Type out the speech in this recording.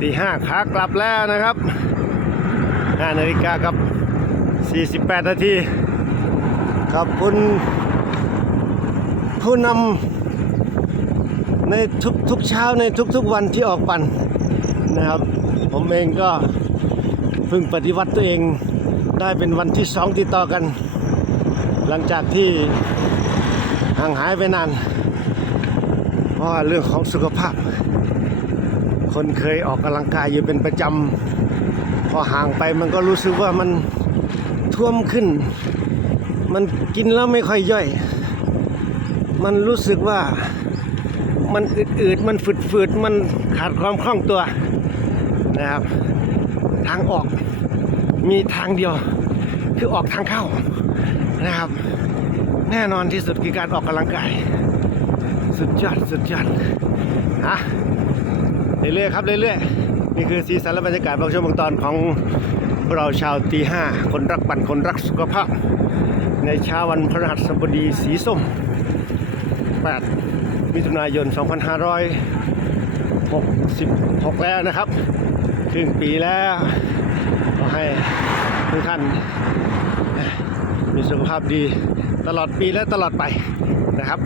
ตีห้าขากลับแล้วนะครับห้านาฬิกากับ48นาทีขอบคุณผู้นำในทุกทุกเช้าในทุกๆวันที่ออกปั่นนะครับ ผมเองก็เพิ่งปฏิวัติตัวเองได้เป็นวันที่สองติดต่อกัน หลังจากที่ห่างหายไปนานเพราะเรื่องของสุขภาพ คนเคยออกกำลังกายอยู่เป็นประจำพอห่างไปมันก็รู้สึกว่ามันท่วมขึ้น มันกินแล้วไม่ค่อยย่อย มันรู้สึกว่ามันอืดๆมันฝืดๆมันขาดความคล่องตัวนะครับ ทางออกมีทางเดียว คือออกทางเข้านะครับ แน่นอนที่สุดคือการออกกำลังกาย สุดยอดสุดยอดอะ เรื่อยๆครับเรื่อยๆนี่คือสีสันและบรรยากาศบางช่วงบางตอนของเราชาวตีห้าคนรักปั่นคนรักสุขภาพ ในเช้าวันพฤหัสบดีสีส้ม 8 มิถุนายน 2566 แล้วนะครับครึ่งปีแล้วขอให้ทุกท่านมีสุขภาพดีตลอดปีและตลอดไปนะครับ